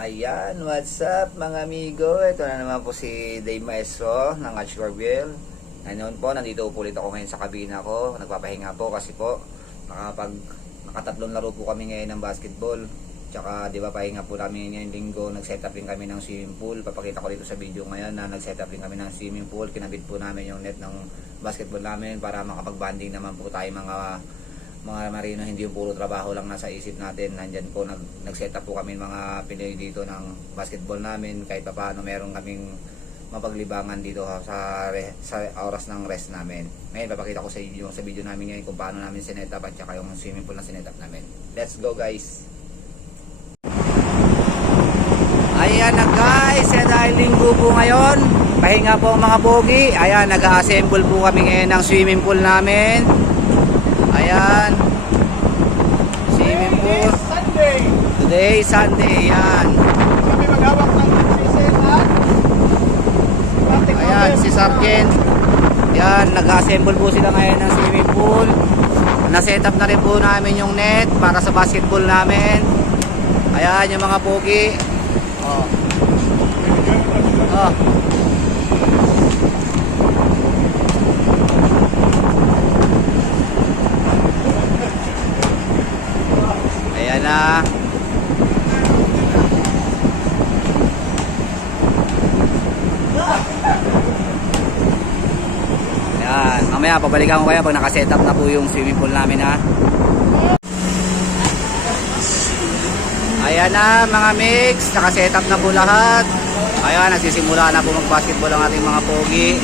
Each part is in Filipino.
Ayan, what's up mga amigo? Ito na naman po si Dave Maestro ng Ashcorville. Ngayon po, nandito po ulit ako ngayon sa kabina ko. Nagpapahinga po kasi po nakatatlong laro po kami ngayon ng basketball. Tsaka di ba pahinga po namin ngayong linggo, nag-set up din kami ng swimming pool. Papakita ko dito sa video ngayon na nag-set up din kami ng swimming pool. Kinabit po namin yung net ng basketball namin para makapag-banding naman po tayo mga marino, hindi yung puro trabaho lang nasa isip natin. Nandyan po nag-set up po kami mga Pinoy dito ng basketball namin, kahit pa paano meron kaming mapaglibangan dito sa oras ng rest namin. Ngayon papakita ko sa inyo sa video namin ngayon kung paano namin sinet up at saka yung swimming pool na sinet up namin. Let's go guys! Ayan na guys, dahil linggo po ngayon, pahinga po ang mga pogi. Ayan, nag-assemble po kami ngayon ng swimming pool namin. Ayan, swimming pool. Today, Sunday. Ayan. Kami maghawak ng season at Ayan, si Sergeant. Ayan, nag-assemble po sila ngayon ng swimming pool. Na-set up na rin po namin yung net para sa basketball namin. Ayan, yung mga pogi. Oh. Oh. Ayan na. Ayan, mamaya pabalikan ko kayo pag nakasetup na po yung swimming pool namin ha. Ayan na mga mix, nakasetup na po lahat. Ayan, nagsisimula na po mag-basketball ang ating mga pogi.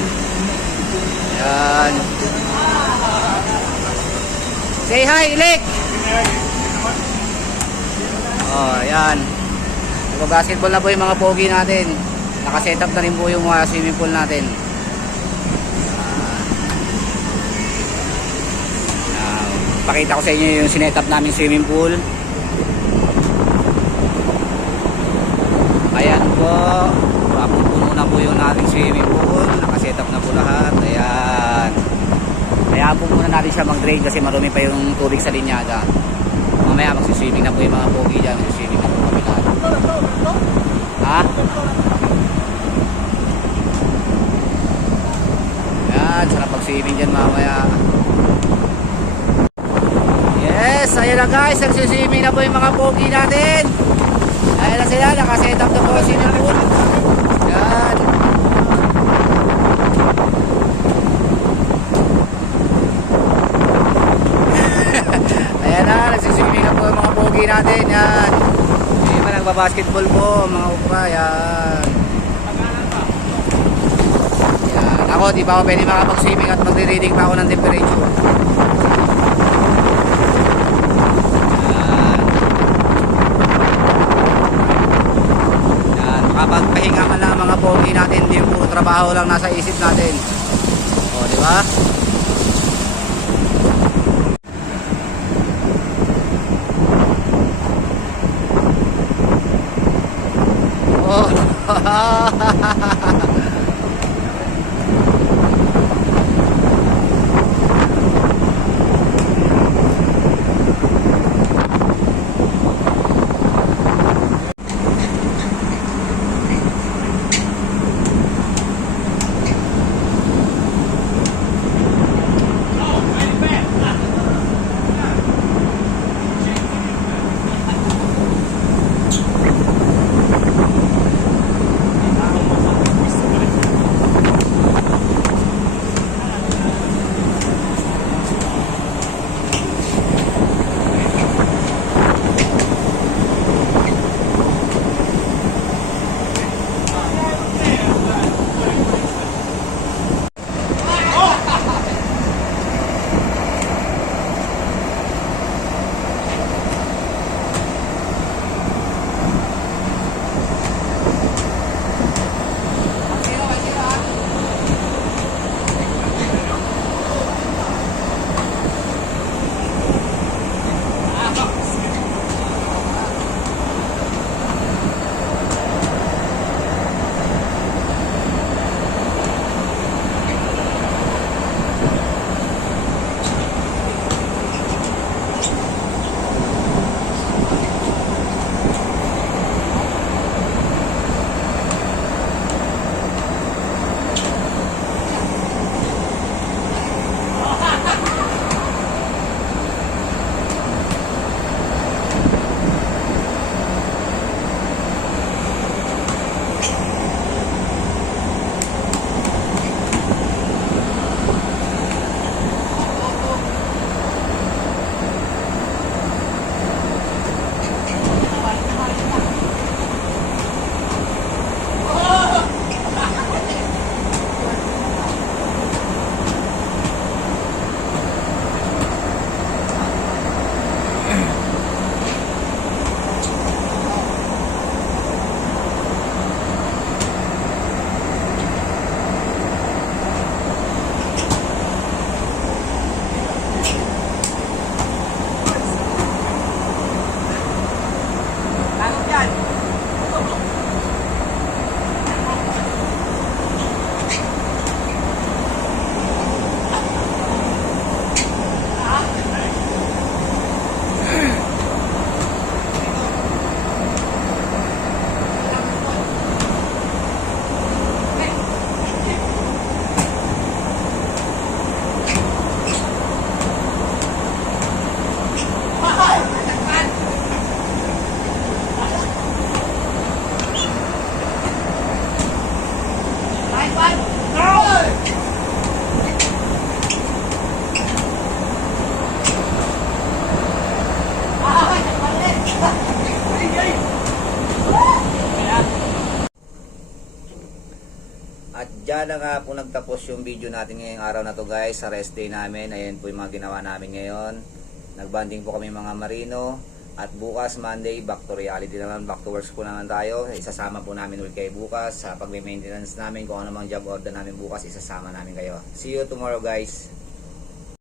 Ayan. Say hi, Ilik! Oh, ayan. Nag-basketball na po yung mga pogi natin. Nakasetup na rin po yung mga swimming pool natin. Pakita ko sa inyo yung sinetup namin swimming pool. Ayan po. Puno na po yung ating swimming pool. Nakasetup na po lahat. Ayan. Kaya po muna natin siya mag-drain kasi marumi pa yung tubig sa linyada. Mamaya magsiswimming na po yung mga pogi dyan. Magsiswimming na po kami lahat. Ha? Ayan, sarap pag-swimming dyan mamaya. Yes, ayan na guys, nagsiswimming na po yung mga pogi natin. Ayan na sila, nakasetup na po yung swimming pool. Ayan. Ayan na, nagsiswimming na po yung mga pogi natin. Yan. Hindi ba nagbabasketball po, mga ukra. Yan. Yan. Ako, di ba ako pwede makapag-swimming at magre-reading pa ako ng temperature. Kapag pahinga man lang mga pogi natin, hindi yung puro trabaho lang nasa isip natin. O, di ba? Oh. Diyan na nga po nagtapos yung video natin ngayong araw na to guys, sa rest day namin. Ayan po yung mga ginawa namin ngayon. Nagbanding po kami mga marino. At bukas Monday, back to reality naman, back to works po naman tayo. Isasama po namin ulit kayo bukas sa pag-maintenance namin. Kung ano mang job order namin bukas, isasama namin kayo. See you tomorrow guys.